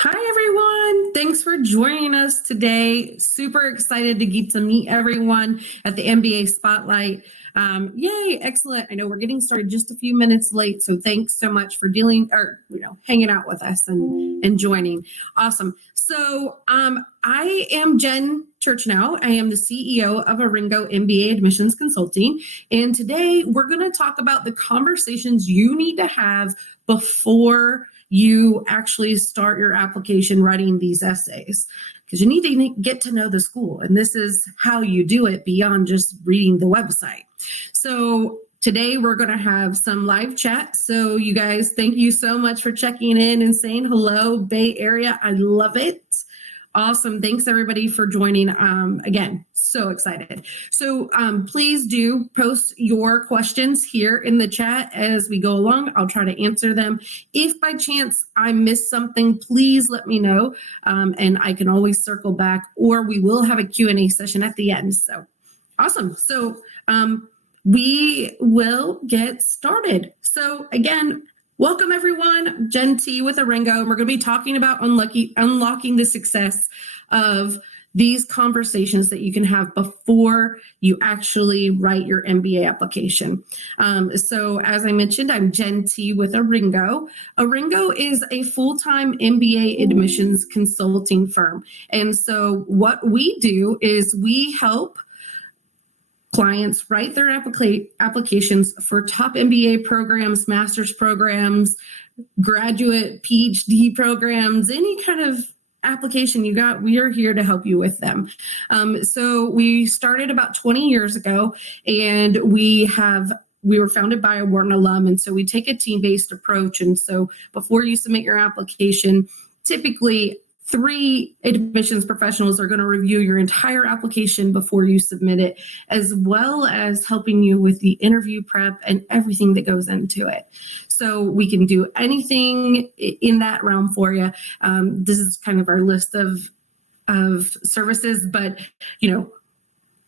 Hi, everyone. Thanks for joining us today. Super excited to get to meet everyone at the MBA Spotlight. Yay, excellent. I know we're getting started just a few minutes late, so thanks so much for hanging out with us and joining. Awesome. So I am Jen Churchnow. I am the CEO of Aringo MBA Admissions Consulting, and today we're going to talk about the conversations you need to have before you actually start your application writing these essays, because you need to get to know the school. And this is how you do it beyond just reading the website. So today we're going to have some live chat. So you guys, thank you so much for checking in and saying hello, Bay Area. I love it. Awesome. Thanks everybody for joining. Again, so excited. So please do post your questions here in the chat as we go along. I'll try to answer them. If by chance I miss something, please let me know, and I can always circle back, or we will have a Q&A session at the end. So awesome. So we will get started. So again, welcome everyone, Jen T with Aringo. We're going to be talking about unlocking the success of these conversations that you can have before you actually write your MBA application. So as I mentioned, I'm Jen T with Aringo. Aringo is a full-time MBA admissions consulting firm. And so what we do is we help clients write their applications for top MBA programs, master's programs, graduate PhD programs, any kind of application you got, we are here to help you with them. So we started about 20 years ago, and we were founded by a Wharton alum, and so we take a team-based approach. And so before you submit your application, typically 3 admissions professionals are going to review your entire application before you submit it, as well as helping you with the interview prep and everything that goes into it. So we can do anything in that realm for you. This is kind of our list of services, but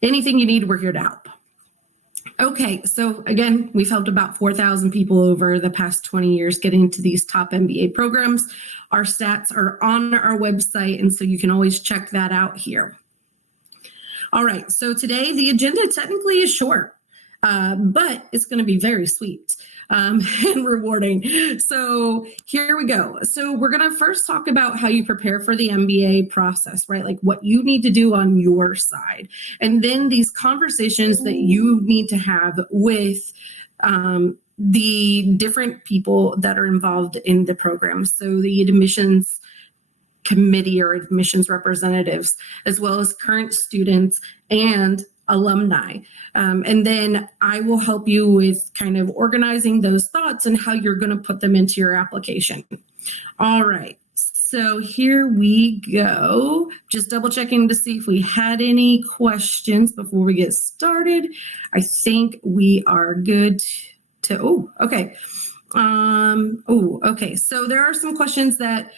anything you need, we're here to help. Okay, so again, we've helped about 4,000 people over the past 20 years get into these top MBA programs. Our stats are on our website, and so you can always check that out here. All right, so today the agenda technically is short, but it's going to be very sweet and rewarding. So here we go. So we're going to first talk about how you prepare for the MBA process, right? Like what you need to do on your side. And then these conversations that you need to have with the different people that are involved in the program. So the admissions committee or admissions representatives, as well as current students and alumni. And then I will help you with kind of organizing those thoughts and how you're going to put them into your application. All right. So here we go. Just double checking to see if we had any questions before we get started. I think we are good okay. Okay. So there are some questions that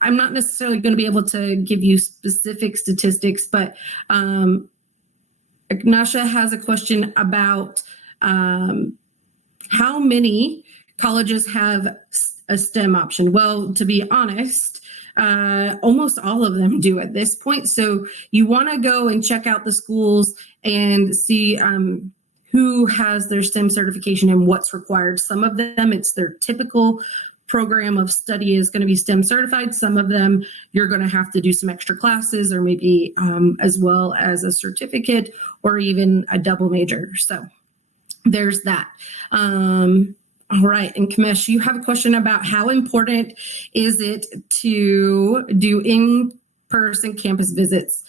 I'm not necessarily going to be able to give you specific statistics, but Ignacia has a question about how many colleges have a STEM option. Well, to be honest, almost all of them do at this point. So you want to go and check out the schools and see who has their STEM certification and what's required. Some of them, it's their typical program of study is going to be STEM certified. Some of them, you're going to have to do some extra classes, or maybe as well as a certificate or even a double major. So there's that. All right. And Kamesh, you have a question about how important is it to do in-person campus visits?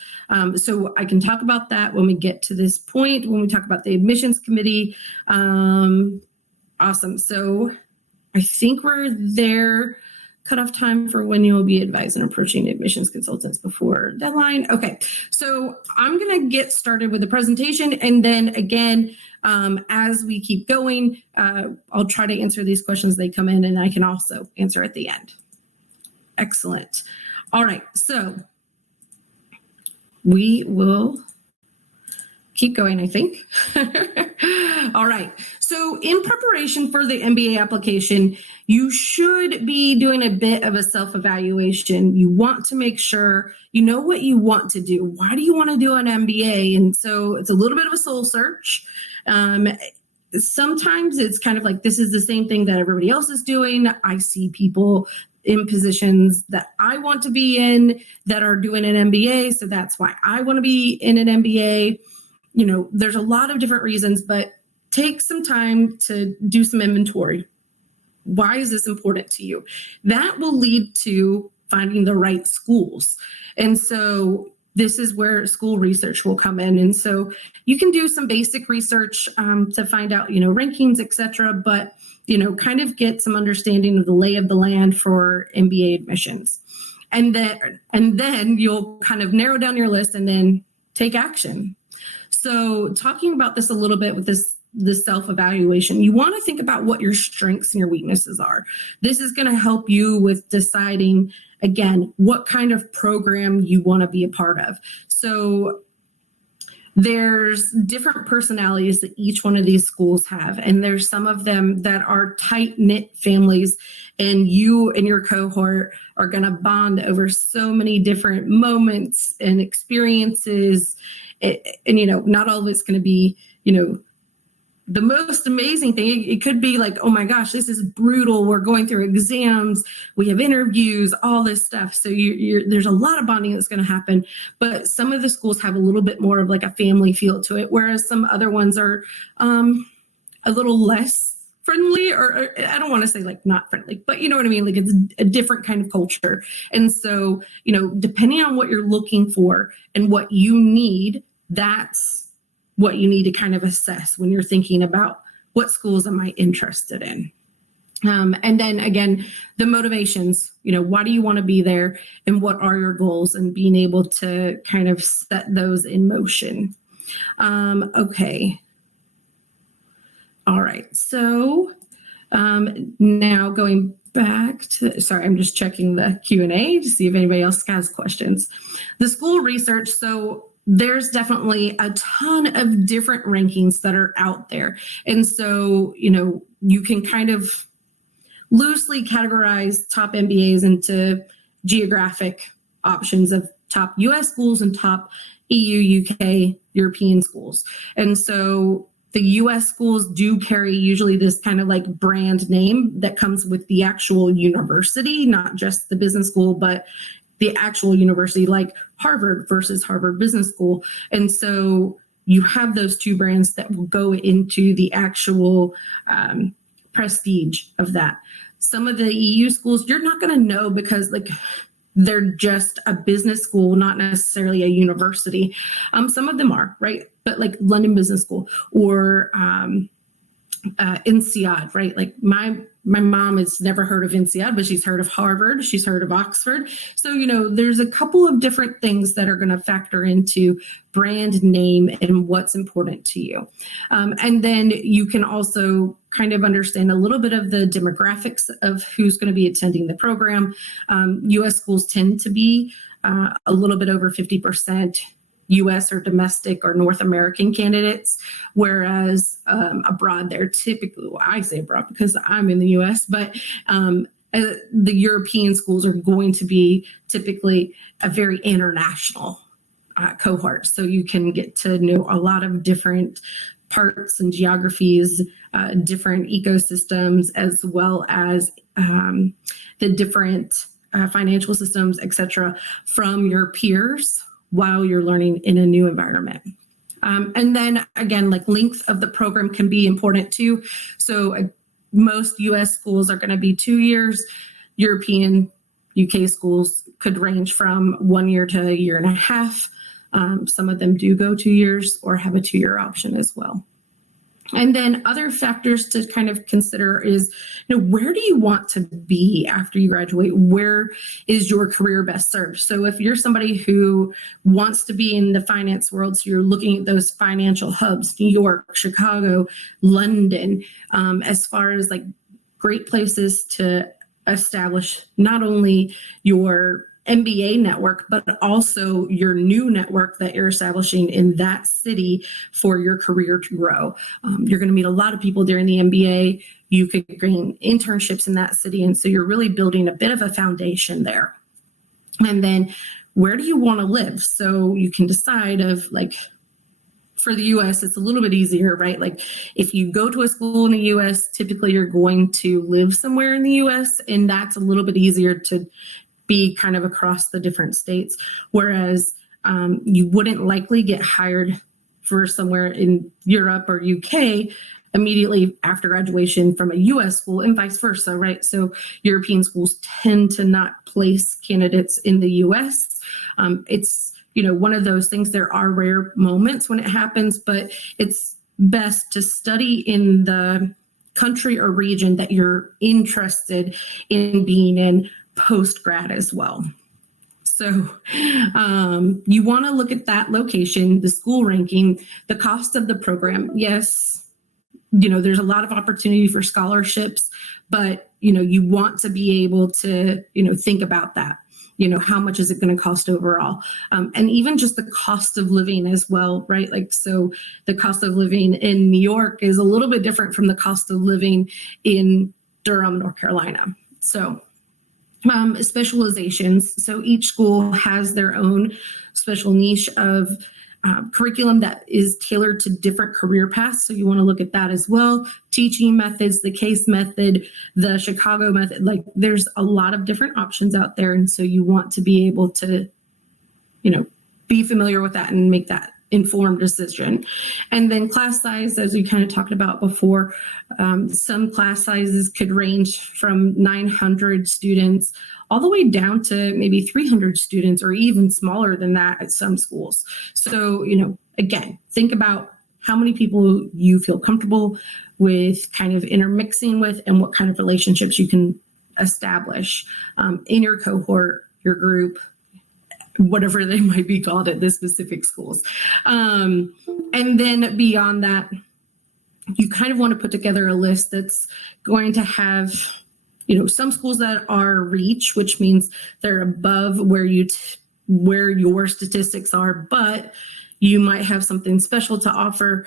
So I can talk about that when we get to this point, when we talk about the admissions committee. Awesome. So I think we're there. Cutoff time for when you will be advised and approaching admissions consultants before deadline. Okay, so I'm going to get started with the presentation, and then again, as we keep going, I'll try to answer these questions as they come in, and I can also answer at the end. Excellent. All right, so we will keep going, I think. All right. So in preparation for the MBA application, you should be doing a bit of a self-evaluation. You want to make sure you know what you want to do. Why do you want to do an MBA? And so it's a little bit of a soul search. Sometimes it's kind of like, this is the same thing that everybody else is doing. I see people in positions that I want to be in that are doing an MBA. So that's why I want to be in an MBA. There's a lot of different reasons, but take some time to do some inventory. Why is this important to you? That will lead to finding the right schools. And so this is where school research will come in. And so you can do some basic research to find out, rankings, et cetera, but, kind of get some understanding of the lay of the land for MBA admissions. And then you'll kind of narrow down your list and then take action. So talking about this a little bit with this self-evaluation, you want to think about what your strengths and your weaknesses are. This is going to help you with deciding, again, what kind of program you want to be a part of. So there's different personalities that each one of these schools have, and there's some of them that are tight-knit families, and you and your cohort are going to bond over so many different moments and experiences. And not all of it's going to be, the most amazing thing. It could be like, oh my gosh, this is brutal. We're going through exams. We have interviews, all this stuff. So there's a lot of bonding that's going to happen. But some of the schools have a little bit more of like a family feel to it, whereas some other ones are a little less friendly, or I don't want to say like not friendly, but you know what I mean? Like it's a different kind of culture. And so, depending on what you're looking for and what you need, that's what you need to kind of assess when you're thinking about what schools am I interested in. And then again, the motivations, why do you want to be there and what are your goals, and being able to kind of set those in motion. Okay. All right. So now going back to, sorry, I'm just checking the Q&A to see if anybody else has questions. The school research. So there's definitely a ton of different rankings that are out there. And so, you can kind of loosely categorize top MBAs into geographic options of top US schools and top EU, UK, European schools. And so the US schools do carry usually this kind of like brand name that comes with the actual university, not just the business school, but the actual university, like Harvard versus Harvard Business School. And so you have those two brands that will go into the actual prestige of that. Some of the EU schools, you're not going to know because like they're just a business school, not necessarily a university. Some of them are, right? But like London Business School or INSEAD, right? Like my mom has never heard of INSEAD, but she's heard of Harvard, she's heard of Oxford. So, there's a couple of different things that are going to factor into brand name and what's important to you. And then you can also kind of understand a little bit of the demographics of who's going to be attending the program. US schools tend to be a little bit over 50% US or domestic or North American candidates, whereas abroad, they're typically, well, I say abroad because I'm in the US, but the European schools are going to be typically a very international cohort. So you can get to know a lot of different parts and geographies, different ecosystems, as well as the different financial systems, et cetera, from your peers while you're learning in a new environment. And then again, like length of the program can be important too. So most US schools are going to be 2 years. European, UK schools could range from 1 year to a year and a half. Some of them do go 2 years or have a 2-year option as well. And then other factors to kind of consider is, where do you want to be after you graduate? Where is your career best served? So if you're somebody who wants to be in the finance world, so you're looking at those financial hubs, New York, Chicago, London, as far as like great places to establish not only your MBA network, but also your new network that you're establishing in that city for your career to grow. You're going to meet a lot of people during the MBA. You could gain internships in that city. And so you're really building a bit of a foundation there. And then where do you want to live? So you can decide of like, for the US, it's a little bit easier, right? Like if you go to a school in the US, typically you're going to live somewhere in the US, and that's a little bit easier to be kind of across the different states. Whereas you wouldn't likely get hired for somewhere in Europe or UK immediately after graduation from a US school, and vice versa, right? So European schools tend to not place candidates in the US. It's one of those things. There are rare moments when it happens, but it's best to study in the country or region that you're interested in being in post-grad as well. So you want to look at that location, the school ranking, the cost of the program. Yes, there's a lot of opportunity for scholarships, but you want to be able to think about that. How much is it going to cost overall? And even just the cost of living as well, right? Like, so the cost of living in New York is a little bit different from the cost of living in Durham, North Carolina. So specializations. So each school has their own special niche of curriculum that is tailored to different career paths. So you want to look at that as well. Teaching methods, the case method, the Chicago method, like there's a lot of different options out there. And so you want to be able to, be familiar with that and make that informed decision. And then class size, as we kind of talked about before, some class sizes could range from 900 students all the way down to maybe 300 students or even smaller than that at some schools. So, again, think about how many people you feel comfortable with kind of intermixing with and what kind of relationships you can establish in your cohort, your group, whatever they might be called at the specific schools. And then beyond that, you kind of want to put together a list that's going to have, some schools that are reach, which means they're above where your statistics are, but you might have something special to offer,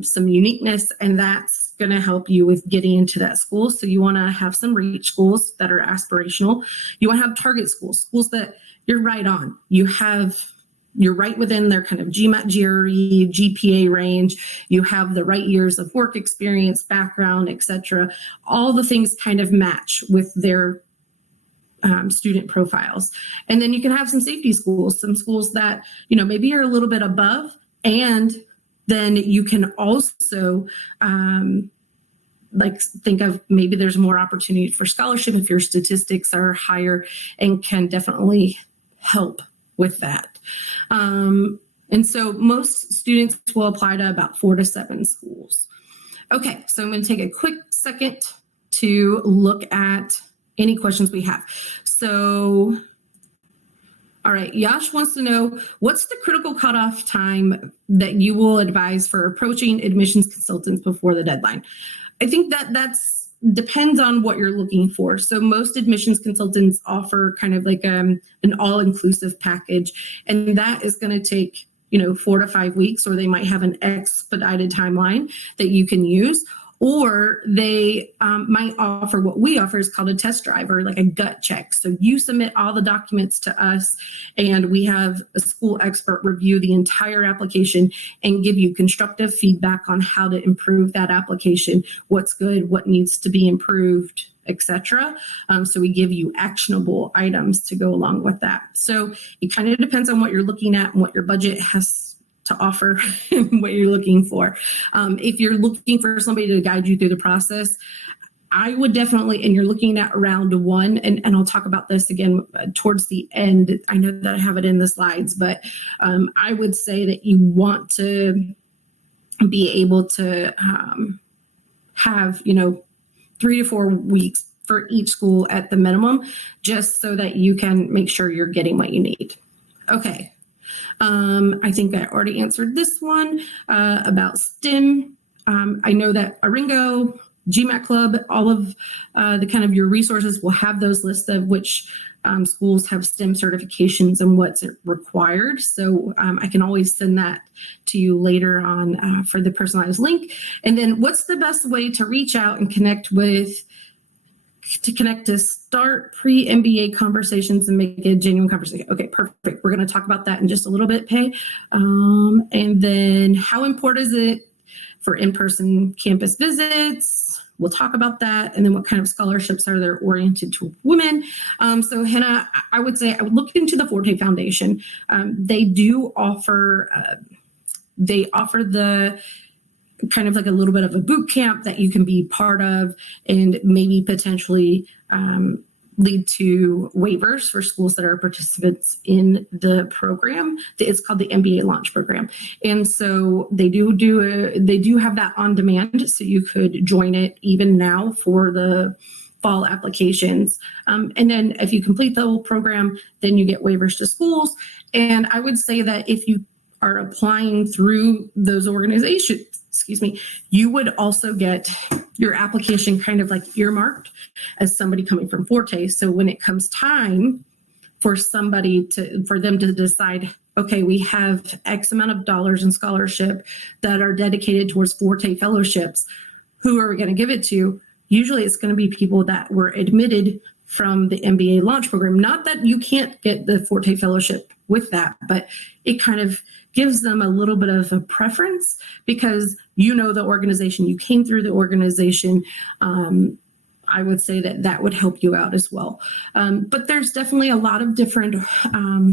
some uniqueness, and that's going to help you with getting into that school. So you want to have some reach schools that are aspirational. You want to have target schools that you're right on. You're right within their kind of GMAT, GRE, GPA range. You have the right years of work experience, background, etc. All the things kind of match with their student profiles. And then you can have some safety schools, some schools that, maybe are a little bit above. And then you can also think of maybe there's more opportunity for scholarship if your statistics are higher, and can definitely help with that. And so most students will apply to about 4 to 7 schools. Okay, so I'm going to take a quick second to look at any questions we have. So, all right, Yash wants to know, what's the critical cutoff time that you will advise for approaching admissions consultants before the deadline? I think that's depends on what you're looking for. So most admissions consultants offer kind of like an all-inclusive package, and that is going to take 4 to 5 weeks, or they might have an expedited timeline that you can use, or they might offer what we offer is called a test drive, or like a gut check. So you submit all the documents to us, and we have a school expert review the entire application and give you constructive feedback on how to improve that application, what's good, what needs to be improved, etc. So we give you actionable items to go along with that. So it kind of depends on what you're looking at and what your budget has to offer and what you're looking for. If you're looking for somebody to guide you through the process, I would definitely, and you're looking at round 1, and I'll talk about this again towards the end. I know that I have it in the slides, but I would say that you want to be able to have, 3 to 4 weeks for each school at the minimum, just so that you can make sure you're getting what you need. Okay. I think I already answered this one about STEM. I know that Aringo GMAT Club, all of the kind of your resources will have those lists of which schools have STEM certifications and what's required. So I can always send that to you later on for the personalized link. And then what's the best way to reach out and connect to start pre-MBA conversations and make a genuine conversation? Okay, perfect. We're going to talk about that in just a little bit, Pay. And then how important is it for in-person campus visits? We'll talk about that. And then what kind of scholarships are there oriented to women? So Hannah, I would say I would look into the Forte Foundation. They do offer, the kind of like a little bit of a boot camp that you can be part of and maybe potentially lead to waivers for schools that are participants in the program. It's called the MBA Launch Program. And so they do have that on demand, so you could join it even now for the fall applications. And then if you complete the whole program, then you get waivers to schools. And I would say that if you are applying through those organizations, you would also get your application kind of like earmarked as somebody coming from Forte. So when it comes time for them to decide, okay, we have X amount of dollars in scholarship that are dedicated towards Forte fellowships, who are we going to give it to? Usually it's going to be people that were admitted from the MBA launch program. Not that you can't get the Forte fellowship with that, but it kind of gives them a little bit of a preference because you know the organization, you came through the organization. I would say that would help you out as well. But there's definitely a lot of different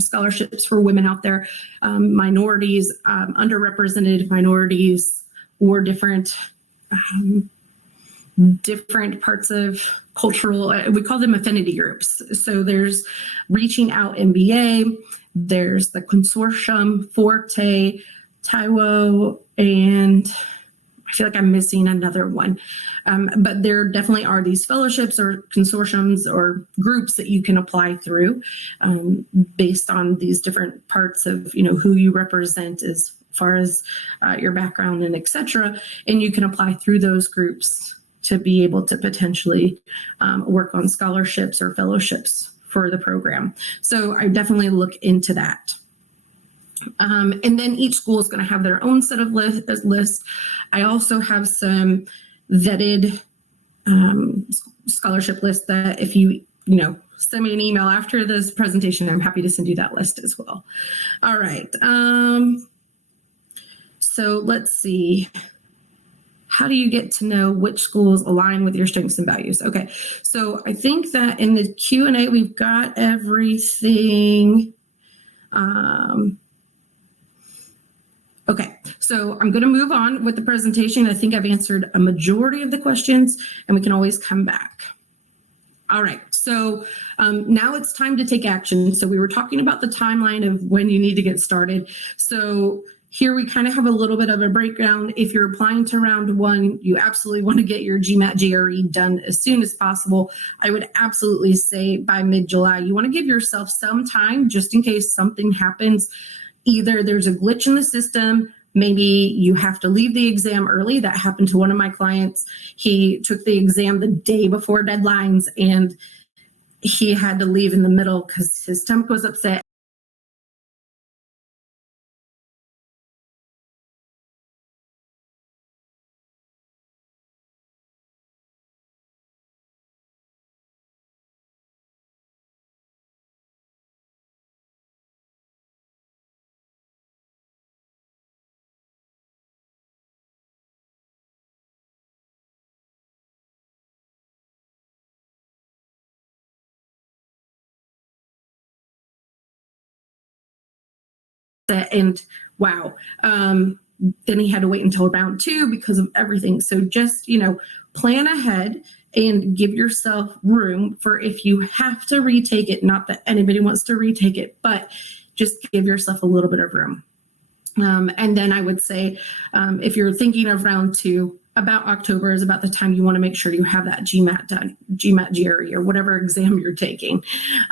scholarships for women out there, minorities, underrepresented minorities, or different parts of cultural, we call them affinity groups. So there's Reaching Out MBA, there's the Consortium, Forte, Taiwo, and I feel like I'm missing another one. But there definitely are these fellowships or consortiums or groups that you can apply through based on these different parts of, who you represent as far as your background and et cetera. And you can apply through those groups to be able to potentially work on scholarships or fellowships for the program. So I definitely look into that. And then each school is going to have their own set of lists. I also have some vetted scholarship lists that if you send me an email after this presentation, I'm happy to send you that list as well. All right. So let's see. How do you get to know which schools align with your strengths and values? Okay, so I think that in the Q&A, we've got everything. Okay, so I'm going to move on with the presentation. I think I've answered a majority of the questions, and we can always come back. All right, so now it's time to take action. So we were talking about the timeline of when you need to get started. So here we kind of have a little bit of a breakdown. If you're applying to round one, you absolutely want to get your GMAT GRE done as soon as possible. I would absolutely say by mid-July. You want to give yourself some time just in case something happens. Either there's a glitch in the system, maybe you have to leave the exam early. That happened to one of my clients. He took the exam the day before deadlines and he had to leave in the middle because his stomach was upset. And wow, then he had to wait until round two because of everything. So just, plan ahead and give yourself room for if you have to retake it. Not that anybody wants to retake it, but just give yourself a little bit of room. And then I would say, if you're thinking of round two, about October is about the time you want to make sure you have that GMAT done, GMAT GRE or whatever exam you're taking.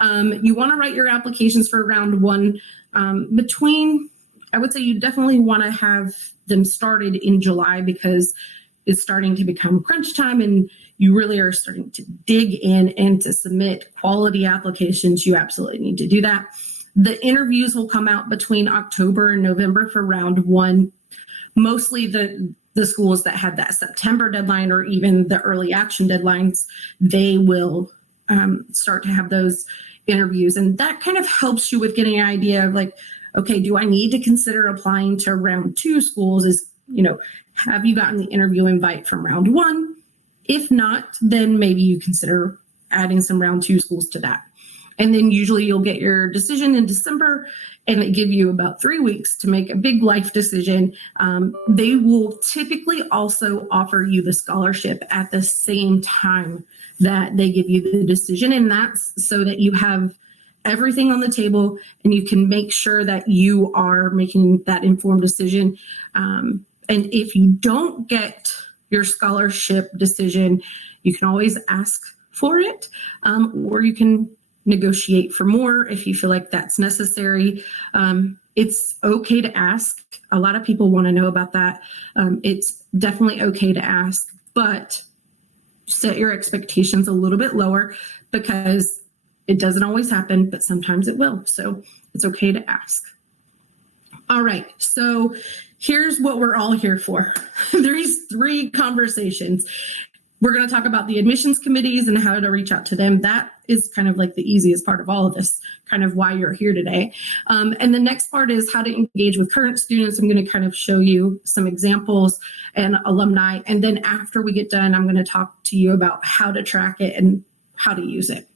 You want to write your applications for round one I would say you definitely want to have them started in July because it's starting to become crunch time and you really are starting to dig in and to submit quality applications, you absolutely need to do that. The interviews will come out between October and November for round one. Mostly the schools that had that September deadline or even the early action deadlines, they will start to have those interviews. And that kind of helps you with getting an idea of like, okay, do I need to consider applying to round two schools? Have you gotten the interview invite from round one? If not, then maybe you consider adding some round two schools to that. And then usually you'll get your decision in December and they give you about 3 weeks to make a big life decision. They will typically also offer you the scholarship at the same time that they give you the decision. And that's so that you have everything on the table and you can make sure that you are making that informed decision. And if you don't get your scholarship decision, you can always ask for it, or you can negotiate for more if you feel like that's necessary. It's okay to ask. A lot of people want to know about that. It's definitely okay to ask, but set your expectations a little bit lower because it doesn't always happen, but sometimes it will. So it's okay to ask. All right. So here's what we're all here for. There's 3 conversations. We're going to talk about the admissions committees and how to reach out to them. That is kind of like the easiest part of all of this, kind of why you're here today. And the next part is how to engage with current students. I'm going to kind of show you some examples and alumni. And then after we get done, I'm going to talk to you about how to track it and how to use it.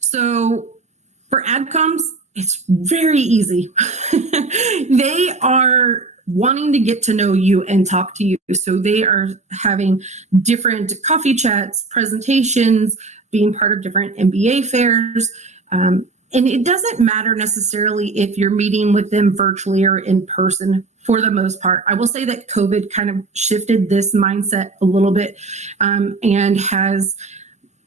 So for AdComs, it's very easy. They are wanting to get to know you and talk to you. So they are having different coffee chats, presentations, being part of different MBA fairs. And it doesn't matter necessarily if you're meeting with them virtually or in person for the most part. I will say that COVID kind of shifted this mindset a little bit and has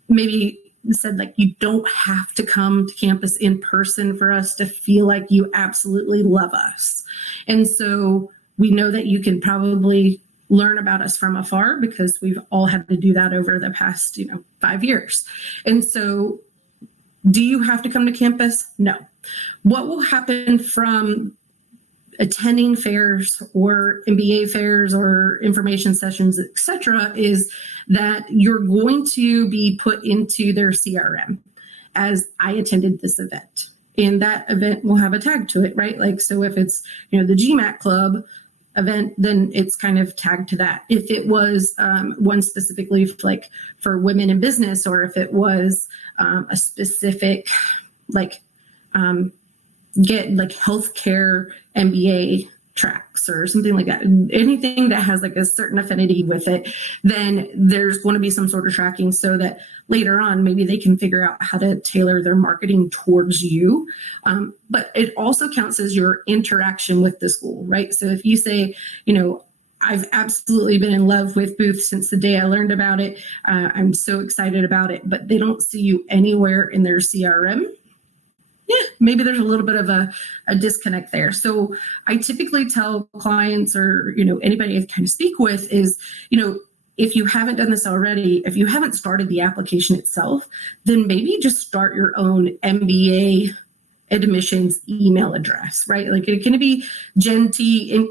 maybe said like, you don't have to come to campus in person for us to feel like you absolutely love us. And so we know that you can probably learn about us from afar because we've all had to do that over the past, 5 years. And so do you have to come to campus? No. What will happen from attending fairs or MBA fairs or information sessions, et cetera, is that you're going to be put into their CRM as I attended this event. And that event will have a tag to it, right? Like, so if it's, the GMAT club event, then it's kind of tagged to that. If it was one specifically like for women in business, or if it was a specific get like healthcare MBA tracks or something like that, anything that has like a certain affinity with it, then there's going to be some sort of tracking so that later on, maybe they can figure out how to tailor their marketing towards you. But it also counts as your interaction with the school, right? So if you say, I've absolutely been in love with Booth since the day I learned about it. I'm so excited about it, but they don't see you anywhere in their CRM. Yeah, maybe there's a little bit of a disconnect there. So I typically tell clients or, anybody I kind of speak with is, if you haven't done this already, if you haven't started the application itself, then maybe just start your own MBA admissions email address, right? Like it can be Gen T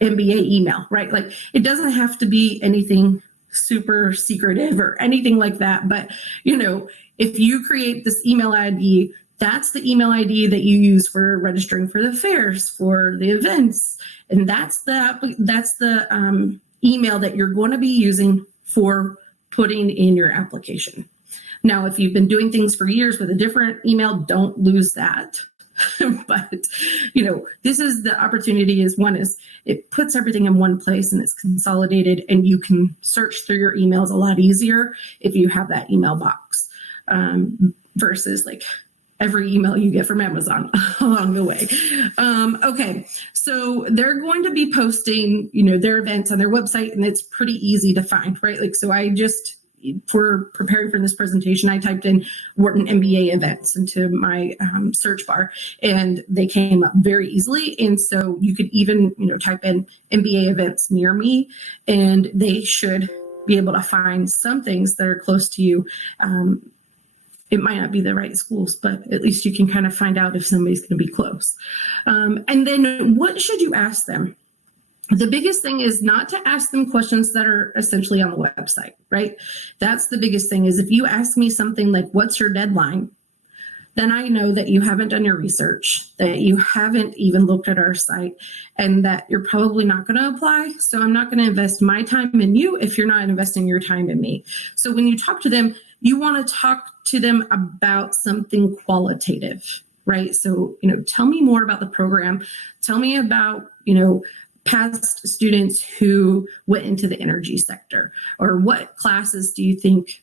MBA email, right? Like it doesn't have to be anything super secretive or anything like that. But, if you create this email ID, that's the email ID that you use for registering for the fairs, for the events. And that's the email that you're going to be using for putting in your application. Now, if you've been doing things for years with a different email, don't lose that. But, this is the opportunity is it puts everything in one place and it's consolidated and you can search through your emails a lot easier if you have that email box versus like every email you get from Amazon along the way. Okay, so they're going to be posting, their events on their website, and it's pretty easy to find, right? Like, so I just for preparing for this presentation, I typed in Wharton MBA events into my search bar, and they came up very easily. And so you could even, type in MBA events near me, and they should be able to find some things that are close to you. It might not be the right schools, but at least you can kind of find out if somebody's going to be close. And then what should you ask them? The biggest thing is not to ask them questions that are essentially on the website, right? That's the biggest thing, is if you ask me something like, what's your deadline? Then I know that you haven't done your research, that you haven't even looked at our site, and that you're probably not going to apply. So I'm not going to invest my time in you if you're not investing your time in me. So when you talk to them, you want to talk to them about something qualitative, right? So, tell me more about the program. Tell me about, past students who went into the energy sector, or what classes do you think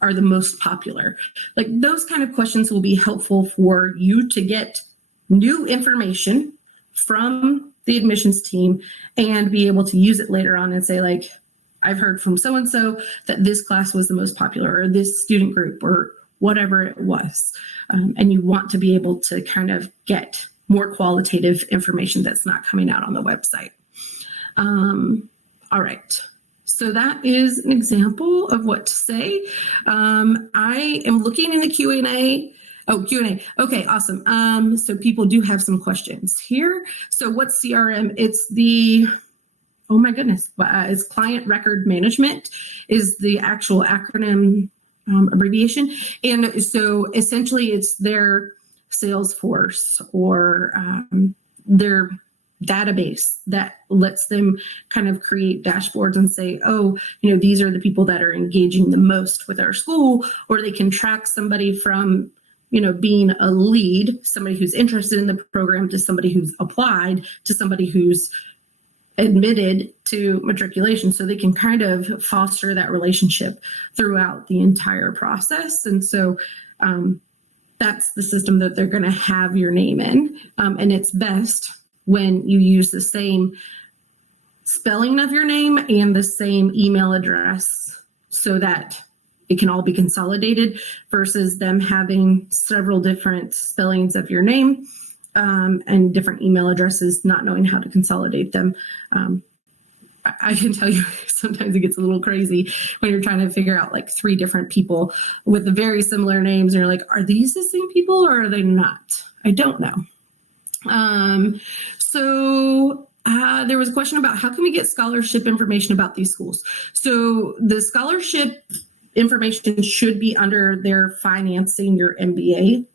are the most popular? Like, those kind of questions will be helpful for you to get new information from the admissions team and be able to use it later on and say, like, I've heard from so-and-so that this class was the most popular, or this student group, or whatever it was. And you want to be able to kind of get more qualitative information that's not coming out on the website. All right. So that is an example of what to say. I am looking in the Q&A. Oh, Q&A. Okay, awesome. So people do have some questions here. So what's CRM? It's the, oh my goodness, it's Client Record Management is the actual acronym abbreviation. And so essentially it's their Salesforce or their database that lets them kind of create dashboards and say, oh, these are the people that are engaging the most with our school, or they can track somebody from, being a lead, somebody who's interested in the program, to somebody who's applied, to somebody who's admitted to matriculation. So they can kind of foster that relationship throughout the entire process. And so that's the system that they're going to have your name in. And it's best when you use the same spelling of your name and the same email address, so that it can all be consolidated, versus them having several different spellings of your name and different email addresses, not knowing how to consolidate them. I can tell you sometimes it gets a little crazy when you're trying to figure out like 3 different people with very similar names, and you're like, are these the same people or are they not? I don't know. So there was a question about how can we get scholarship information about these schools? So the scholarship information should be under their Financing Your MBA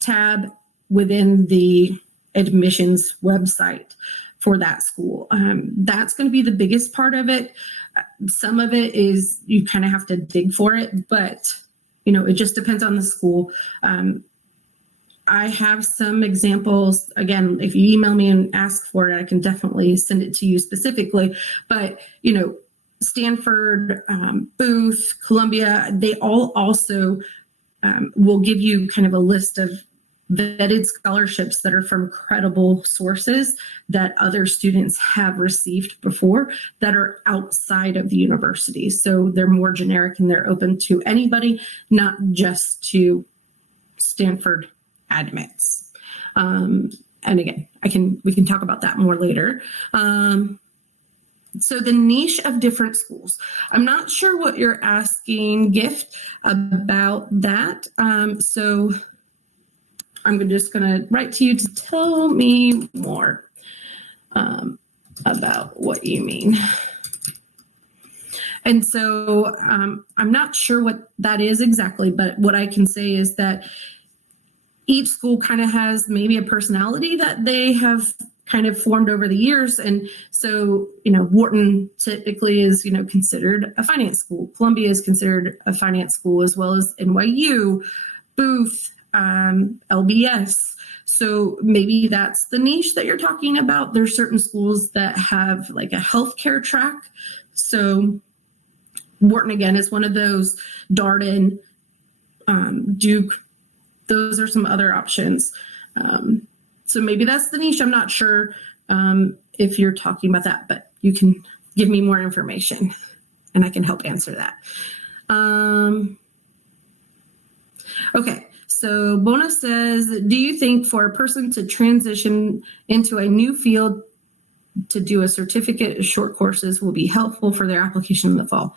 tab within the admissions website for that school. That's going to be the biggest part of it. Some of it is you kind of have to dig for it, but it just depends on the school. I have some examples. Again, if you email me and ask for it, I can definitely send it to you specifically. But, Stanford, Booth, Columbia, they all also will give you kind of a list of vetted scholarships that are from credible sources that other students have received before, that are outside of the university. So they're more generic and they're open to anybody, not just to Stanford admits. And again, we can talk about that more later. So the niche of different schools. I'm not sure what you're asking, Gift, about that. So I'm just going to write to you to tell me more about what you mean. And so I'm not sure what that is exactly, but what I can say is that each school kind of has maybe a personality that they have kind of formed over the years. And so, Wharton typically is, considered a finance school. Columbia is considered a finance school, as well as NYU, Booth, LBS. So maybe that's the niche that you're talking about. There's certain schools that have like a healthcare track. So Wharton, again, is one of those. Darden, Duke, those are some other options. So maybe that's the niche. I'm not sure if you're talking about that, but you can give me more information and I can help answer that. Okay, so Bona says, do you think for a person to transition into a new field to do a certificate, short courses will be helpful for their application in the fall,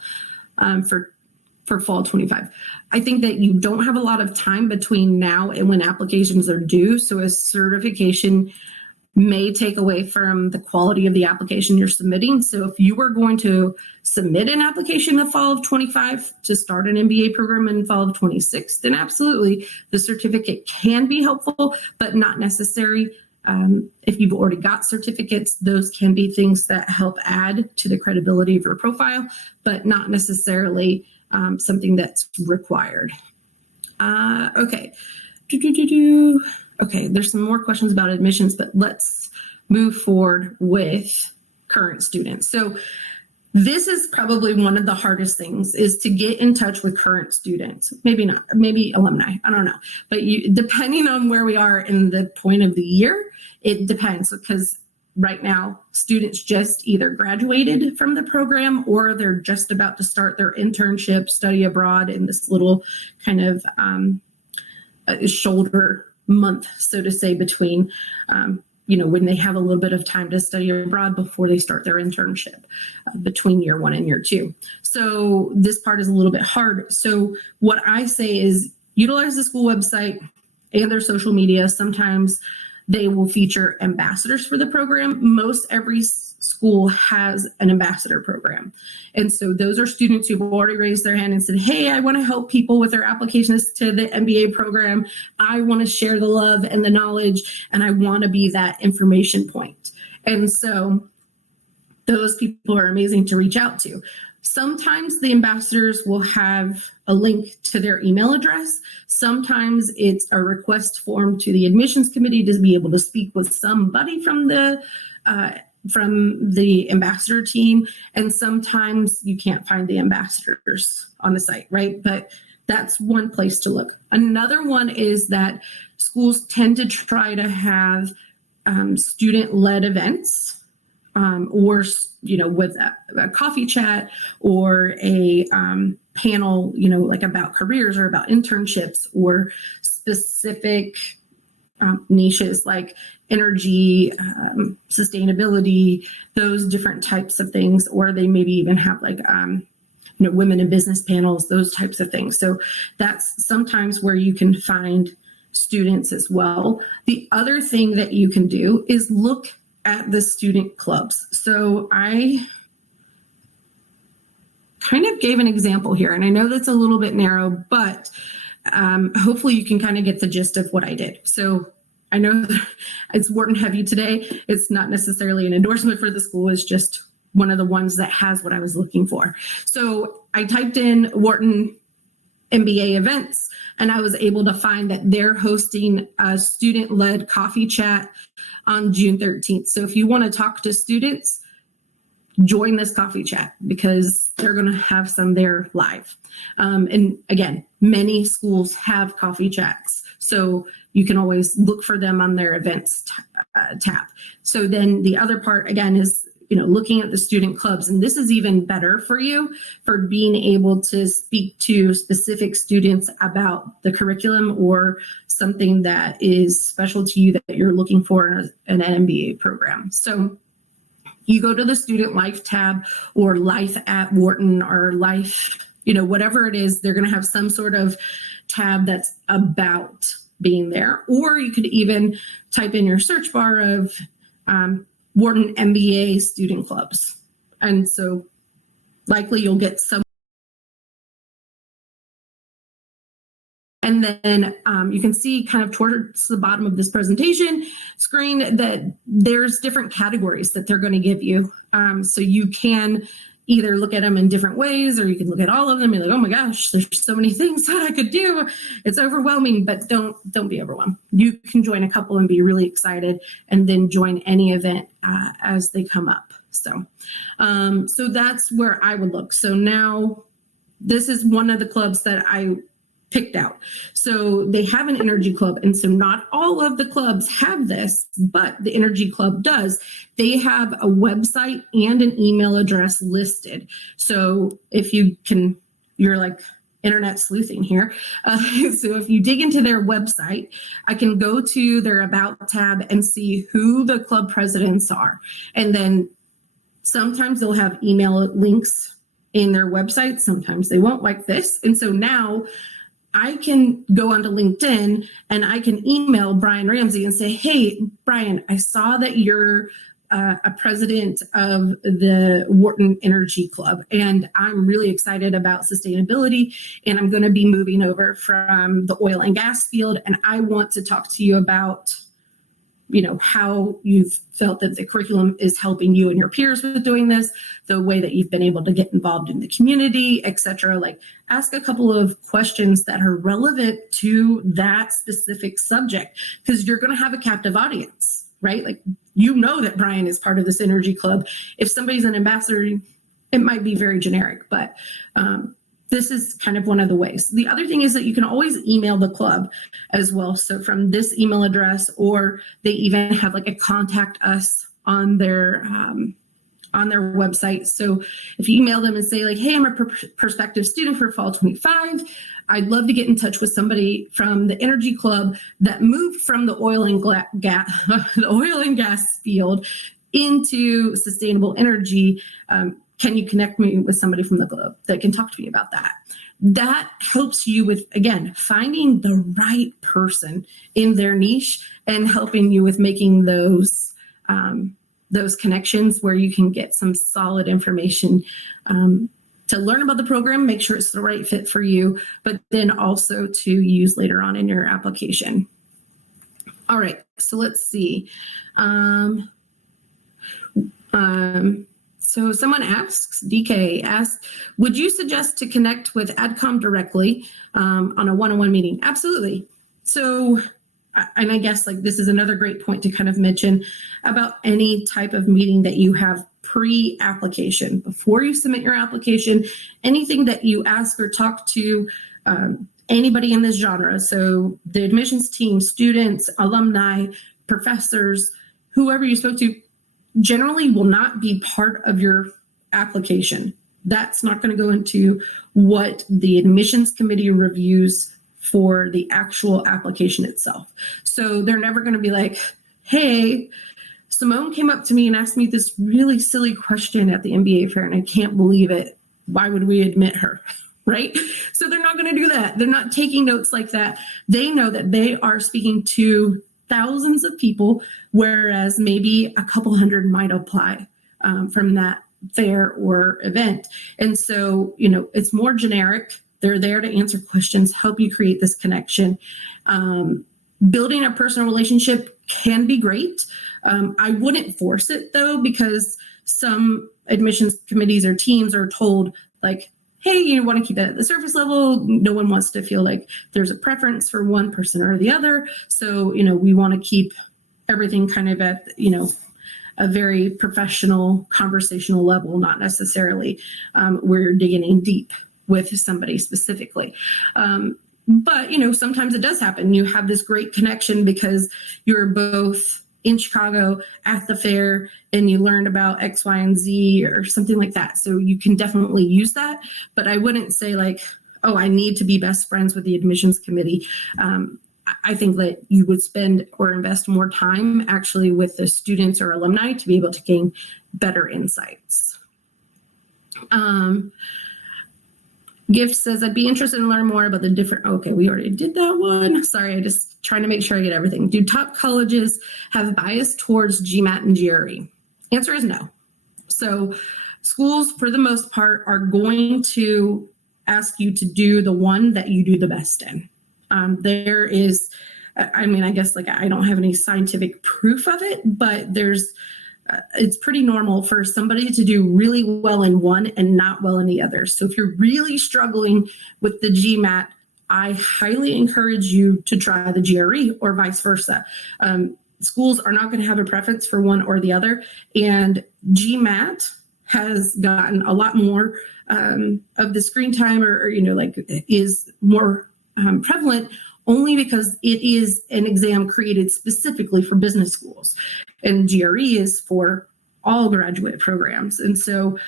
for fall 25? I think that you don't have a lot of time between now and when applications are due. So a certification may take away from the quality of the application you're submitting. So if you were going to submit an application in the fall of 25 to start an MBA program in fall of 26, then absolutely the certificate can be helpful, but not necessary. If you've already got certificates, those can be things that help add to the credibility of your profile, but not necessarily something that's required. Okay. Okay, there's some more questions about admissions, but let's move forward with current students. So this is probably one of the hardest things, is to get in touch with current students. Maybe not, maybe alumni, I don't know. But depending on where we are in the point of the year, it depends, because right now students just either graduated from the program or they're just about to start their internship, study abroad in this little kind of shoulder month, so to say, between when they have a little bit of time to study abroad before they start their internship, between year 1 and year 2. So this part is a little bit hard. So what I say is utilize the school website and their social media. Sometimes they will feature ambassadors for the program. Most every school has an ambassador program. And so those are students who've already raised their hand and said, hey, I want to help people with their applications to the MBA program. I want to share the love and the knowledge, and I want to be that information point. And so those people are amazing to reach out to. Sometimes the ambassadors will have a link to their email address. Sometimes it's a request form to the admissions committee to be able to speak with somebody from the ambassador team. And sometimes you can't find the ambassadors on the site, right? But that's one place to look. Another one is that schools tend to try to have student-led events, or with a coffee chat or a panel, like about careers or about internships or specific niches like energy, sustainability, those different types of things. Or they maybe even have like women in business panels, those types of things. So that's sometimes where you can find students as well. The other thing that you can do is look at the student clubs. So I kind of gave an example here, and I know that's a little bit narrow, but hopefully you can kind of get the gist of what I did. So I know it's Wharton heavy today. It's not necessarily an endorsement for the school. It's just one of the ones that has what I was looking for. So I typed in Wharton MBA events, and I was able to find that they're hosting a student-led coffee chat on June 13th. So if you want to talk to students, join this coffee chat because they're going to have some there live. And again, many schools have coffee chats, so you can always look for them on their events tab. So then the other part, again, is looking at the student clubs. And this is even better for you for being able to speak to specific students about the curriculum or something that is special to you that you're looking for in an MBA program. So you go to the student life tab or life at Wharton or life, whatever it is, they're going to have some sort of tab that's about being there. Or you could even type in your search bar of Wharton MBA student clubs. And so likely you'll get some. And then you can see kind of towards the bottom of this presentation screen that there's different categories that they're going to give you. So you can either look at them in different ways, or you can look at all of them and be like, oh my gosh, there's so many things that I could do. It's overwhelming, but don't be overwhelmed. You can join a couple and be really excited, and then join any event as they come up. So that's where I would look. So now this is one of the clubs that I picked out. So they have an energy club. And so not all of the clubs have this, but the energy club does. They have a website and an email address listed. So if you can you're like internet sleuthing here. So if you dig into their website, I can go to their About tab and see who the club presidents are. And then sometimes they'll have email links in their website. Sometimes they won't, like this. And so now I can go onto LinkedIn and I can email Brian Ramsey and say, hey, Brian, I saw that you're a president of the Wharton Energy Club, and I'm really excited about sustainability, and I'm going to be moving over from the oil and gas field, and I want to talk to you about, you know, how you've felt that the curriculum is helping you and your peers with doing this, the way that you've been able to get involved in the community, et cetera. Like, ask a couple of questions that are relevant to that specific subject, because you're going to have a captive audience, right? Like, you know that Brian is part of this energy club. If somebody's an ambassador, it might be very generic, but this is kind of one of the ways. The other thing is that you can always email the club as well. So from this email address, or they even have like a contact us on their website. So if you email them and say like, hey, I'm a prospective student for fall 25. I'd love to get in touch with somebody from the energy club that moved from the oil and gas field into sustainable energy. Can you connect me with somebody from the club that can talk to me about that? That helps you with, again, finding the right person in their niche and helping you with making those connections where you can get some solid information to learn about the program, make sure it's the right fit for you, but then also to use later on in your application. All right, so let's see. So someone asks, DK asks, would you suggest to connect with AdCom directly on a one-on-one meeting? Absolutely. So, and I guess like this is another great point to kind of mention about any type of meeting that you have pre-application. Before you submit your application, anything that you ask or talk to anybody in this genre, so the admissions team, students, alumni, professors, whoever you spoke to, generally will not be part of your application. That's not going to go into what the admissions committee reviews for the actual application itself. So they're never going to be like, hey, Simone came up to me and asked me this really silly question at the MBA fair, and I can't believe it. Why would we admit her? Right? So they're not going to do that. They're not taking notes like that. They know that they are speaking to thousands of people, whereas maybe a couple hundred might apply from that fair or event. And so, you know, it's more generic. They're there to answer questions, help you create this connection. Building a personal relationship can be great. I wouldn't force it though, because some admissions committees or teams are told like, hey, you want to keep that at the surface level. No one wants to feel like there's a preference for one person or the other. So, you know, we want to keep everything kind of at, you know, a very professional conversational level, not necessarily where you're digging in deep with somebody specifically. But, you know, sometimes it does happen. You have this great connection because you're both in Chicago at the fair and you learned about X, Y, and Z or something like that. So you can definitely use that. But I wouldn't say like, oh, I need to be best friends with the admissions committee. I think that you would spend or invest more time actually with the students or alumni to be able to gain better insights. Gift says, I'd be interested in learning more about the different, okay, we already did that one. Sorry, I just trying to make sure I get everything. Do top colleges have bias towards GMAT and GRE? Answer is no. So schools, for the most part, are going to ask you to do the one that you do the best in. There is, I mean, I guess like I don't have any scientific proof of it, but there's, it's pretty normal for somebody to do really well in one and not well in the other. So if you're really struggling with the GMAT, I highly encourage you to try the GRE or vice versa. Schools are not going to have a preference for one or the other. And GMAT has gotten a lot more of the screen time or, you know, like is more prevalent only because it is an exam created specifically for business schools. And GRE is for all graduate programs. And so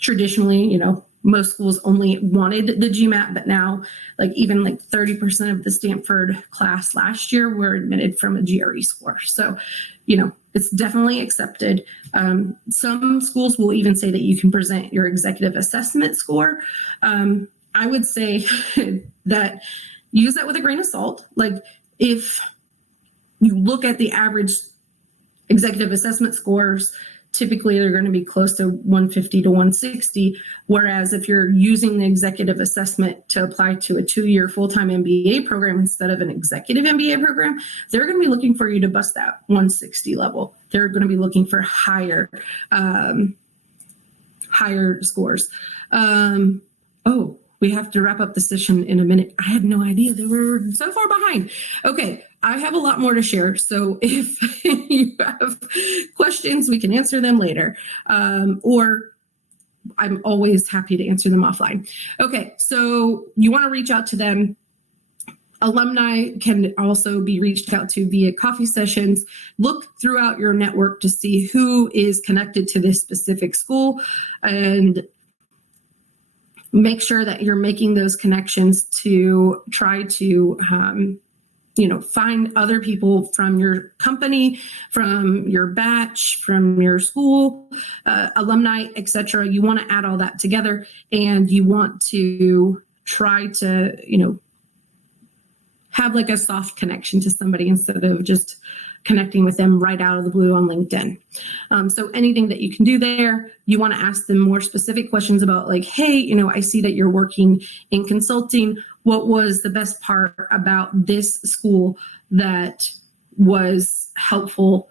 traditionally, you know, most schools only wanted the GMAT, but now even 30% of the Stanford class last year were admitted from a GRE score. So, it's definitely accepted. Some schools will even say that you can present your executive assessment score. I would say that use that with a grain of salt. If you look at the average executive assessment scores, typically they're going to be close to 150 to 160. Whereas if you're using the executive assessment to apply to a 2-year full-time MBA program instead of an executive MBA program, they're going to be looking for you to bust that 160 level. They're going to be looking for higher scores. We have to wrap up the session in a minute. I had no idea they were so far behind. Okay, I have a lot more to share. So if you have questions, we can answer them later. Or I'm always happy to answer them offline. Okay, so you want to reach out to them. Alumni can also be reached out to via coffee sessions. Look throughout your network to see who is connected to this specific school, and make sure that you're making those connections to try to find other people from your company, from your batch, from your school, alumni, etc. You want to add all that together, and you want to try to have a soft connection to somebody instead of just connecting with them right out of the blue on LinkedIn. So anything that you can do there, you want to ask them more specific questions about hey, I see that you're working in consulting. What was the best part about this school that was helpful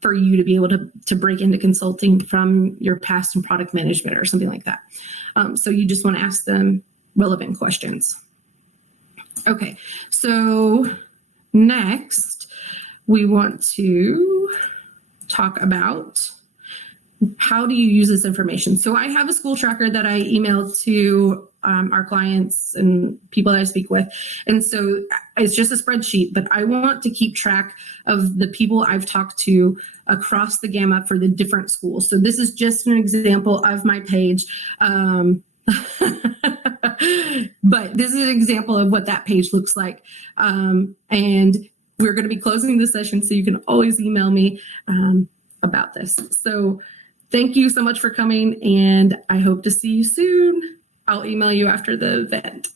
for you to be able to break into consulting from your past in product management or something like that. So you just want to ask them relevant questions. Okay, so next, we want to talk about how do you use this information. So I have a school tracker that I emailed to our clients and people that I speak with. And so it's just a spreadsheet, but I want to keep track of the people I've talked to across the gamut for the different schools. So this is just an example of my page. But this is an example of what that page looks like. And we're going to be closing the session, so you can always email me about this. So thank you so much for coming, and I hope to see you soon. I'll email you after the event.